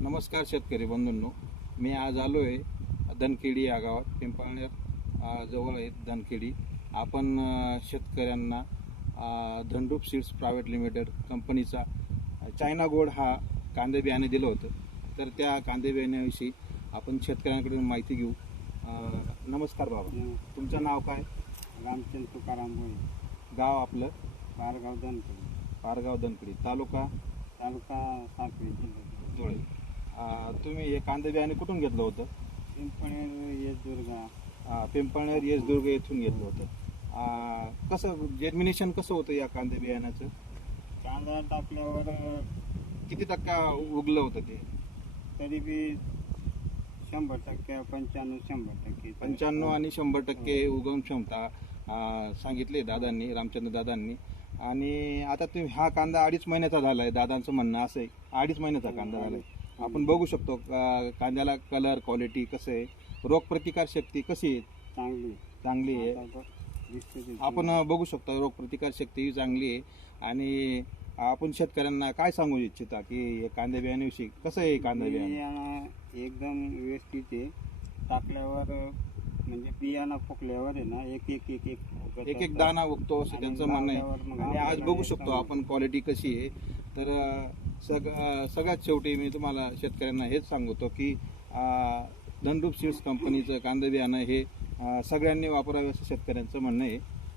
नमस्कार शेतकरी बंधूंनो, मी आज आलो आहे धनखेडी या गावात. पिंपळनेर जवळ आहे धनखेडी. आपण शेतकऱ्यांना धनरूप सीड्स प्रायव्हेट लिमिटेड कंपनीचा चायना गोल्ड हा कांदे बियाणे दिलं होतं. तर त्या कांदे बियाण्याविषयी आपण शेतकऱ्यांकडून माहिती घेऊ. नमस्कार बाबा, तुमचं नाव काय? रामचंद्र तुकाराम भोये, गाव आपलं? पारगाव धनखेडी, पारगाव धनखेडी, तालुका साखरी, जिल्हा धुळे. तुम्ही हे कांदे बियाणे कुठून घेतलं होतं? पिंपळनेर, येसदुर्गा. पिंपळनेर येसदुर्ग येथून घेतलं होतं. कसं जर्मिनेशन कसं होतं या कांदे बियाण्याचं? कांदा टाकल्यावर किती टक्का उगलं होतं ते? तरी बी 100%, 95-100%. 95 आणि 100% उगवण क्षमता सांगितले दादांनी, रामचंद्र दादांनी. आणि आता तुम्ही हा कांदा 2.5 महिन्याचा झाला आहे, दादांचं म्हणणं असं आहे 2.5 महिन्याचा कांदा झाला आहे. आपण बघू शकतो कांद्याला कलर, क्वालिटी कसं आहे, रोगप्रतिकार शक्ती कशी आहे? चांगली आहे. आपण बघू शकतो रोगप्रतिकार शक्ती चांगली आहे. आणि आपण शेतकऱ्यांना काय सांगू इच्छिता की हे कांद्या बियाण्याविषयी कसं आहे? कांदा बियाणं एकदम व्यवस्थित आहे. टाकल्यावर म्हणजे बियाणं फुकल्यावर आहे ना, एक एक दाना उगतो असं त्यांचं म्हणणं आहे. आणि आज बघू शकतो आपण क्वालिटी कशी आहे. तर सगळ्यात शेवटी मी तुम्हाला शेतकऱ्यांना हेच सांगतो की धनरूप सीड्स कंपनीचं कांदा बियाणं हे सगळ्यांनी वापरावे असं शेतकऱ्यांचं म्हणणं आहे.